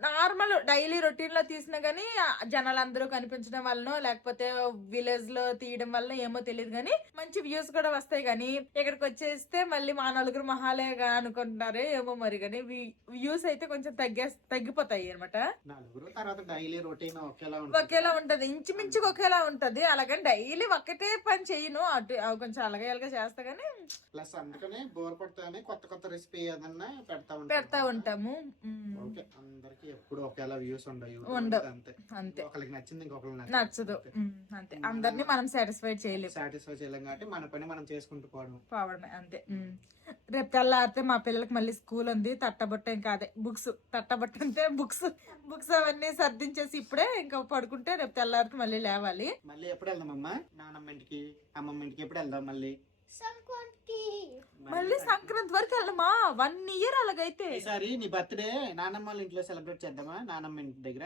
నార్మల్ డైలీ రొటీన్ లో తీసినా గానీ జనాలు అందరూ కనిపించడం వలన, లేకపోతే విలేజ్ లో తీయడం వల్ల ఏమో తెలియదు గానీ మంచి వ్యూస్ కూడా వస్తాయి. గానీ ఇక్కడికి వచ్చేస్తే మళ్ళీ మా నలుగురు మహాలేగా అనుకుంటారే ఏమో మరి, కానీ వ్యూస్ అయితే కొంచెం తగ్గిపోతాయి అనమాట. ఒకేలా ఉంటది, ఇంచుమించుగా ఒకేలా ఉంటది. అలాగని డైలీ ఒక్కటే పని చేయను, అటు కొంచెం అలగా చేస్తా గానీ ప్లస్ అందుకనే బోర్ కొడతానే కొత్త కొత్త రెసిపీ ఏదన్నా పెడతా ఉంటాము. అందరికి ఎప్పుడు ఒకేలా వ్యూస్ ఉండవు, అంతే. ఒకరికి నచ్చింది ఇంకొకరికి నచ్చదు, అంతే. అందరినీ మనం సాటిస్ఫై చేయలేం కాబట్టి మన పని మనం చేసుకుంటూ పోవడమే అంతే. రేపు తెల్లారితే మా పిల్లలకి మళ్ళీ స్కూల్ ఉంది, తట్టబట్ట ఇంకా అదే తట్టబట్ట అంటే బుక్స్ అవన్నీ సర్దించేసి ఇప్పుడే ఇంకా పడుకుంటే రేపు తెల్లారితే మళ్ళీ లేవాలి. మళ్ళీ ఎప్పుడు వెళ్దాం అమ్మా? నానమ్మ ఇంటికి అమ్మమ్మ ఇంటికి ఎప్పుడు వెళ్దాం? మళ్ళీ సంక్రాంతి వరకు వెళ్ళమా? 1 year అలాగైతే. ఈసారి నీ బర్త్డే నానమ్మ వాళ్ళ ఇంట్లో సెలబ్రేట్ చేద్దామా? నానమ్మ ఇంటి దగ్గర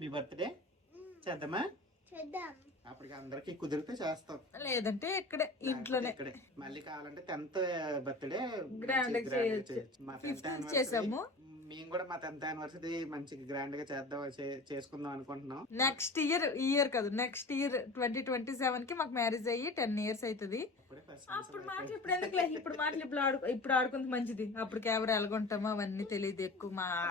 మీ బర్త్డే చేద్దామా? అప్పటికి అందరికి కుదిరితే చేస్తాం, లేదంటే ఇక్కడే ఇంట్లోనే. మళ్ళీ కావాలంటే 10th బర్త్డే గ్రాండ్ చేసాము. మేము కూడా మా 10th యానివర్సరీ మంచిగా గ్రాండ్ గా చేసుకుందాం అనుకుంటున్నాం. నెక్స్ట్ ఇయర్ కాదు, నెక్స్ట్ ఇయర్ 2027 కి మాకు మ్యారేజ్ అయ్యి 10 years అవుతుంది. అప్పుడు మాటలు ఇప్పుడు ఎందుకులే, ఇప్పుడు ఆడుకుంది మంచిది. అప్పుడు ఎవరు ఎలాగుంటామో అవన్నీ తెలియదు, ఎక్కువ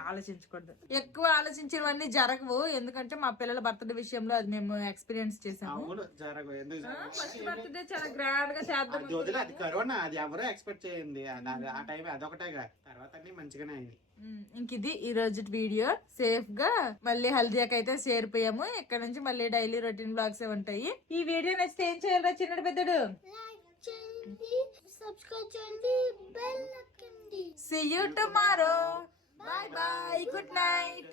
ఆలోచించకూడదు. ఎక్కువ ఆలోచించినవన్నీ జరగవు, ఎందుకంటే మా పిల్లల బర్త్డే విషయంలో అది మేము ఎక్స్పీరియన్స్ చేసాము. ఫస్ట్ బర్త్డే చాలా గ్రాండ్ గా చేద్దాం. అది కరోనా, అది ఎవరో ఎక్స్పెక్ట్ చేయండి, ఆ టైం అదొకటే, తర్వాత అన్ని మంచిగానే అయింది. ఇంక ఇది ఈ రోజు వీడియో. సేఫ్ గా మళ్ళీ హల్దీయాకి అయితే చేరిపోయాము. ఇక్కడ నుంచి మళ్ళీ డైలీ రొటీన్ బ్లాగ్స్ ఉంటాయి. ఈ వీడియో నచ్చితే ఏం చేయాలి చిన్నడు పెద్దడు? సబ్స్క్రైబ్ చేయండి, బెల్ నొక్కండి. See you tomorrow. Bye bye. Good night.